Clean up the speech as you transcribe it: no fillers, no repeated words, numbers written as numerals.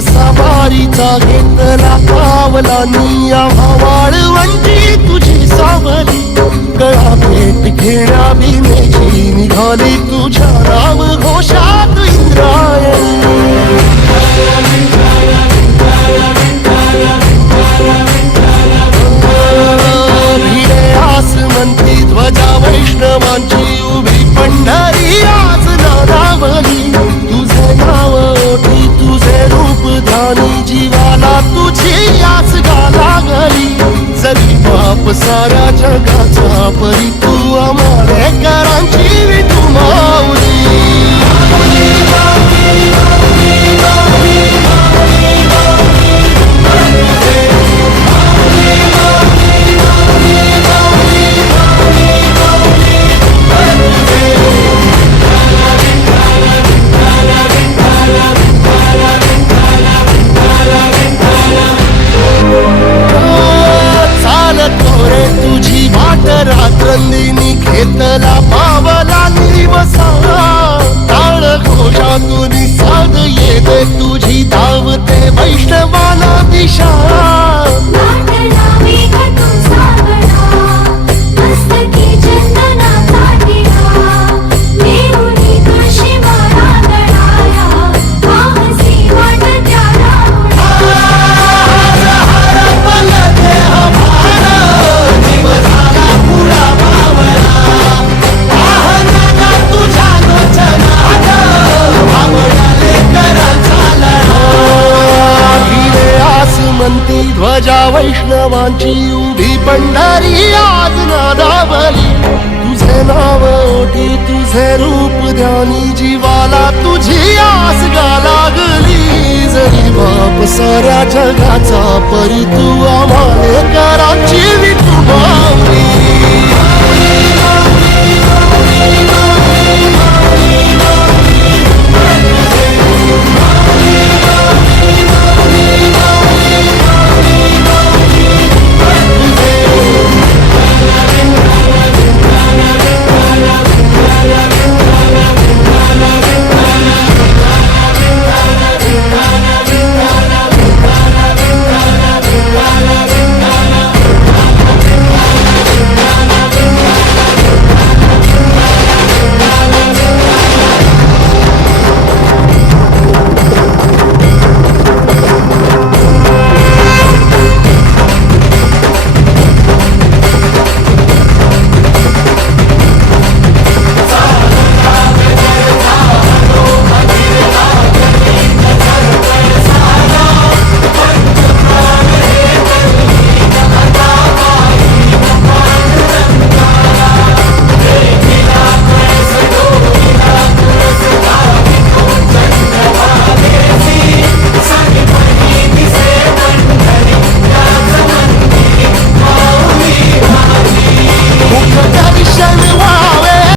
सवारीचा घेतला पावला निया वाळवंटी तुझी सावली गळा भेट घेण्या भीमेची निघाली तुझ्या राम घोषात इंद्रायणी भिडे आसमंती ध्वजा वैष्णवांची उभी पंढरी आज नारावली तुझे नाव ओठी तुझे रूप ध्यानी जीवाला तुझी आस गा लागली जरी बाप साऱ्या जगाचा परी तू आंबेडकरांची विठू माऊली तुझी वाट रात्रंदिनी घेतला पावला दिवसा टाळ घोषातून साध येते तुझी धावते वैष्णवाला दिशा ध्वजा वैष्णवांची उभी पंढरी आज नादावली तुझे नाव ओठी तुझे रूप ध्यानी जीवाला तुझी आस गा लागली जरी बाप साऱ्या जगाचा परी तू आंबेडकरांची